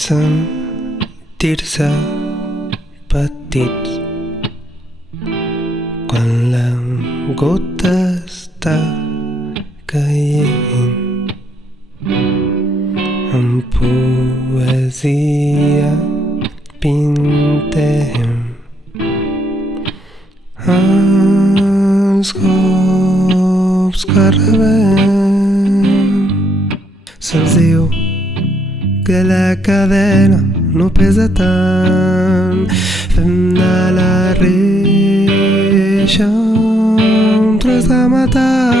sentir-se petits quan la gota està caient. Amb poesia pintem els cops que rebem. Se'ls diu que la cadena no pesa tant. Fem de la reixa un tros de metall.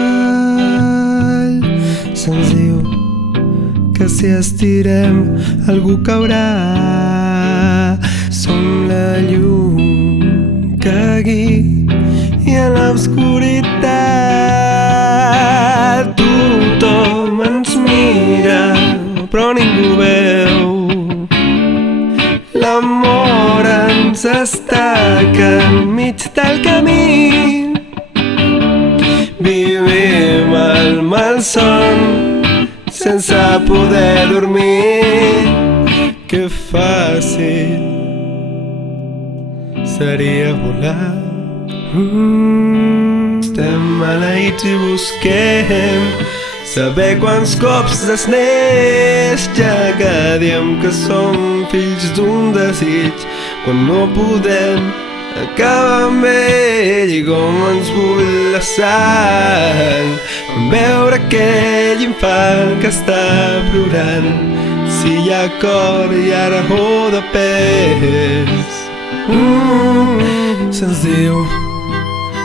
Se'ns diu que si estirem algú caurà. Som la llum que guia l'obscuritat. Tothom ens mira però ningú veu. L'amor ens estaca enmig del camí. Vivim el malson sense poder dormir. Que fàcil seria volar. Estem maleïts i busquem saber quants cops es neix, ja que diem que som fills d'un desig quan no podem acabar amb ell. I com ens bull la sang veure aquell infant que està plorant. Si hi ha cor hi ha raó de pes. Se'ns diu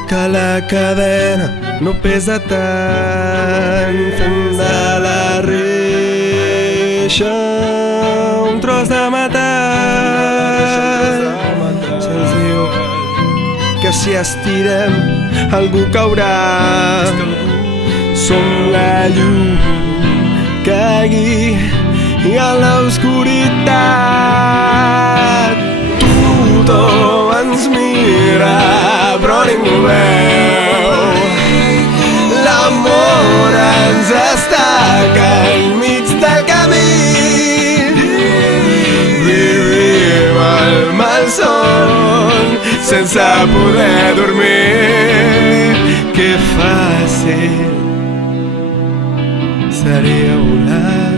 que la cadena no pesa tant. Fem de la reixa un tros de metall. Se'ns diu que si estirem algú caurà. Som la llum que guia l'obscuritat. Tothom ens mira però ningú veu. L'amor ens estaca enmig del camí. Vivim el malson sense poder dormir. Que fàcil seria volar.